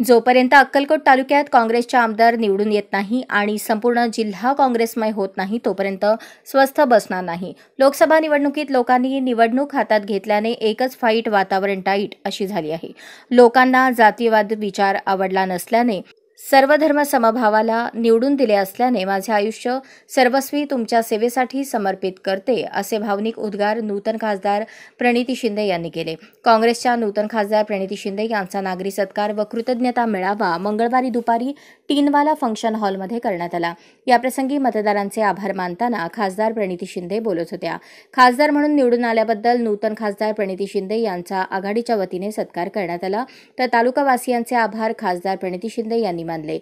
जोपर्यंत अक्कलकोट तालुक्यात काँग्रेसचे आमदार निवडून येत नाही आणि संपूर्ण जिल्हा काँग्रेसमय होत नाही तोपर्यंत स्वस्थ बसणार नाही। लोकसभा निवडणुकीत लोकांनी निवडणूक हातात घेतल्याने एकच फाईट वातावरण टाईट अशी झाली आहे। लोकांना जातीवाद विचार आवडला नसल्याने सर्वधर्म समभावाला निवडून दिले असल्याने माझे आयुष्य सर्वस्वी तुमच्या सेवेसाठी समर्पित करते असे भावनिक उद्गार नूतन खासदार प्रणिती शिंदे यांनी केले। काँग्रेसच्या नूतन खासदार प्रणिती शिंदे यांचा नागरी सत्कार व कृतज्ञता मेळावा मंगळवारी दुपारी टीनवाला फंक्शन हॉलमध्ये करण्यात आला। याप्रसंगी मतदारांचे आभार मानताना खासदार प्रणिती शिंदे बोलत होत्या। खासदार म्हणून निवडून आल्याबद्दल नूतन खासदार प्रणिती शिंदे यांचा आघाडीच्या वतीने सत्कार करण्यात आला, तर तालुकावासियांचे आभार खासदार प्रणिती शिंदे यांनी मानले।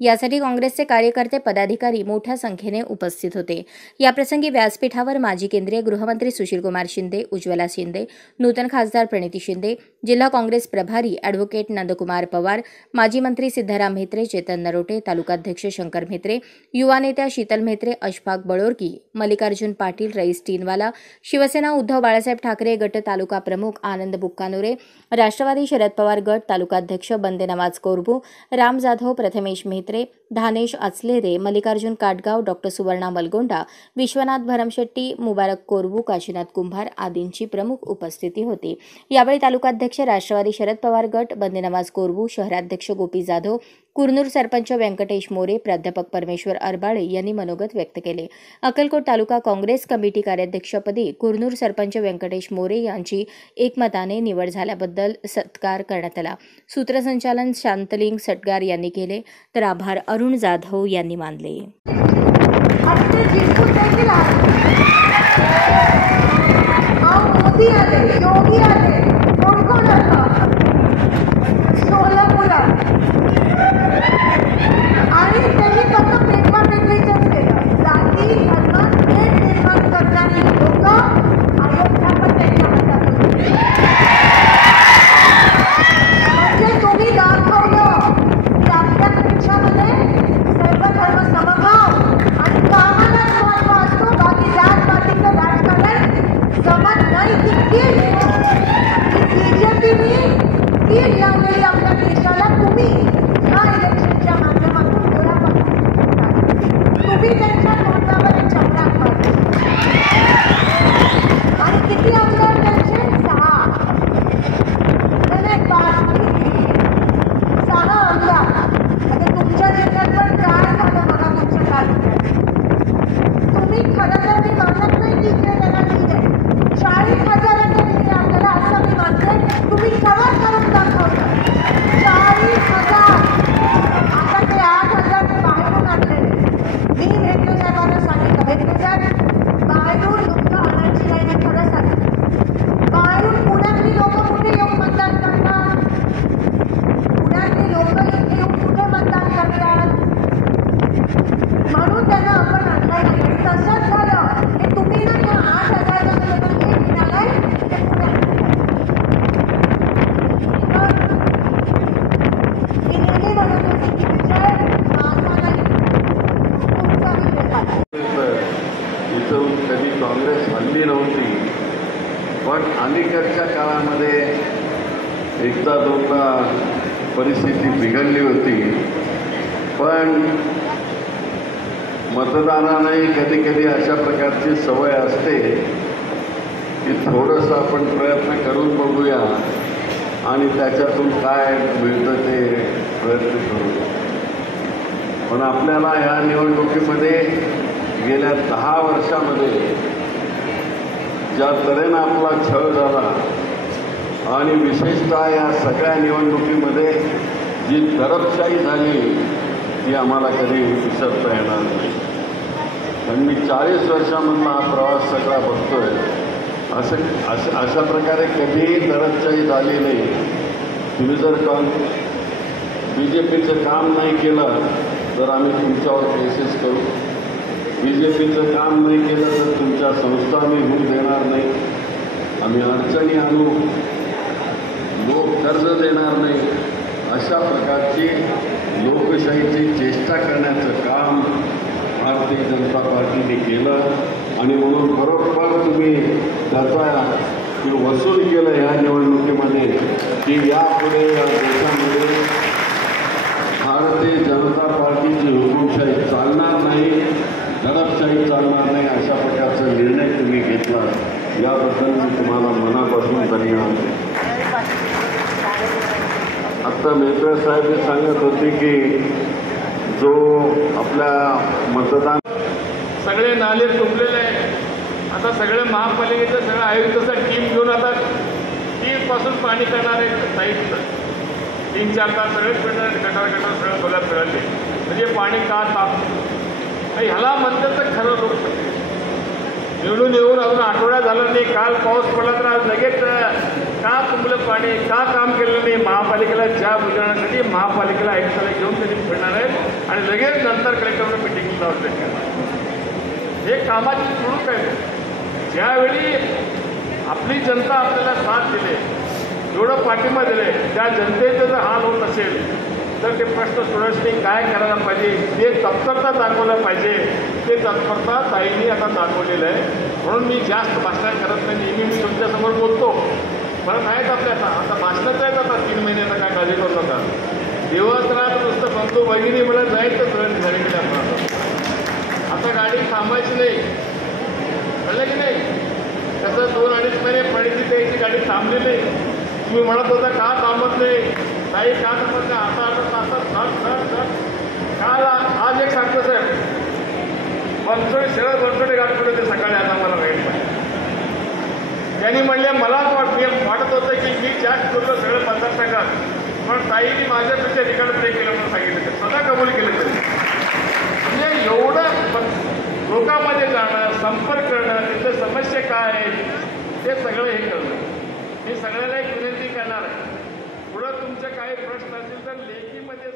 यासाठी काँग्रेसचे कार्यकर्ते पदाधिकारी मोठ्या संख्येने उपस्थित होते। याप्रसंगी व्यासपीठावर माजी केंद्रीय गृहमंत्री सुशीलकुमार शिंदे, उज्ज्वला शिंदे, नूतन खासदार प्रणिती शिंदे, जिल्हा काँग्रेस प्रभारी ॲडव्होकेट नंदकुमार पवार, माजी मंत्री सिद्धाराम म्हेत्रे, चेतन नरोटे, तालुकाध्यक्ष शंकर म्हेत्रे, युवा नेत्या शीतल म्हेत्रे, अशफाक बळोरकी, मल्लिकार्जुन पाटील, रईस टीनवाला, शिवसेना उद्धव बाळासाहेब ठाकरे गट तालुका प्रमुख आनंद बुक्कानोरे, राष्ट्रवादी शरद पवार गट तालुकाध्यक्ष बंदे नवाज कोरबू, राम जाधव, प्रथमेश म्हेत्रे, धानेश आचलेरे, मल्लिकार्जुन काटगाव, डॉ. सुवर्णा मलगोंडा, विश्वनाथ भरमशेट्टी, मुबारक कोरबू, काशीनाथ कुंभार आदींची प्रमुख उपस्थिती होती। यावेळी तालुकाध्यक्ष राष्ट्रवादी शरद पवार गट बंदे नवाज कोरबू, शहराध्यक्ष गोपी जाधव, कुरनूर सरपंच व्यंकटेश मोरे, प्राध्यापक परमेश्वर अरबाळे यांनी मनोगत व्यक्त केले। अक्कलकोट तालुका काँग्रेस कमिटी कार्याध्यक्षपदी कुरनूर सरपंच व्यंकटेश मोरे यांची एकमताने निवड झाल्याबद्दल सत्कार करण्यात आला। सूत्रसंचालन शांतलिंग सटगार यांनी केले, तर आभार अरुण जाधव यांनी मानले। कधी काँग्रेस हल्ली नव्हती, पण अलीकडच्या काळामध्ये एकदा दोनदा परिस्थिती बिघडली होती। पण मतदारांनाही कधी कधी अशा प्रकारची सवय असते की थोडंसं आपण प्रयत्न करून बघूया आणि त्याच्यातून काय मिळतं ते प्रयत्न करूया। पण आपल्याला ह्या निवडणुकीमध्ये गेल्या 10 वर्षामध्ये ज्या तऱ्हेनं आपला छळ झाला आणि विशेषतः या सगळ्या निवडणुकीमध्ये जी दडपशाही झाली ती आम्हाला कधी विसरता येणार नाही। पण मी 40 वर्षामधला हा प्रवास सगळा बघतोय, अशा प्रकारे कधीही दडपशाही झाली नाही। तुम्ही जर BJPचं काम नाही केलं तर आम्ही तुमच्यावर केसेस करू, BJPचं काम नाही केलं तर तुमच्या संस्था आम्ही होऊ देणार नाही, आम्ही अडचणी आणू, लोक कर्ज देणार नाही, अशा प्रकारची लोकशाहीची चेष्टा करण्याचं काम भारतीय जनता पार्टीने केलं आणि म्हणून बरोबर तुम्ही त्याचा वसूल केलं ह्या निवडणुकीमध्ये की यापुढे या देशामध्ये आता मेत्रे साहेब हे सांगत होते की जो आपल्या मतदान सगळे नाले तुंबलेले आहे. आता सगळं महापालिकेचं सगळं आयुक्ताचं टीम घेऊन आता 30 पासून पाणी करणार आहे. साहित्य 3-4 तास सगळे फिरणार, गटार सगळं बघा फिरले म्हणजे पाणी का ताप ह्याला म्हणतात तर खरं लोक निवडून येऊन अजून आठवडा झाला नाही. काल पाऊस पडला तर आज लगेच का तुंबलं पाणी, का काम केलं नाही. महापालिकेला ज्या बुजवण्यासाठी महापालिकेला आयुक्ताला घेऊन त्यांनी फिरणार आहेत आणि लगेच नंतर कलेक्टरला मिटिंग लावून करणार. हे कामाची सुरूच आहे. ज्यावेळी आपली जनता आपल्याला साथ दिले, एवढं पाठिंबा दिले, त्या जनतेचा जर हाल होत असेल तर ते प्रश्न सोडवण्यासाठी काय करायला पाहिजे ते तत्परता दाखवलं पाहिजे. ते तत्परता ताईंनी आता दाखवलेलं आहे. म्हणून मी जास्त भाषण करत नाही. नेहमी मी तुमच्यासमोर बोलतो. परत आहेत आपल्याला आता भाषणच आहेत. आता 3 महिन्याचा काय काळजी करू नका. दिवस रात नुसतं बंधू भगिनी मला जायचं सगळं झाले गेले आपण. आता गाडी थांबायची नाही, कळलं की नाही. कसं 2-2.5 महिने पडीची द्यायची गाडी थांबली नाही. तुम्ही म्हणत होता का थांबत नाही, काही का थांबत नाही. आता काल आज एक सांगतो साहेब, शरद बनसोडे गाठपट होते सकाळी. आता मला वाईट पाहिजे त्यांनी म्हणले मला वाटत होतं की मी जास्त बोललो सगळं मतदारसंघात, पण ताईंनी माझ्यापेक्षा रिकालपणे केलं म्हणून सांगितलं. ते स्वतः कबूल केलं तरी म्हणजे एवढं लोकांमध्ये जाणं, संपर्क करणं, तिथं समस्या काय आहेत ते सगळं हे करणं. मी सगळ्याला एक विनंती करणार आहे, पुढं तुमचे काही प्रश्न असतील तर लेखीमध्ये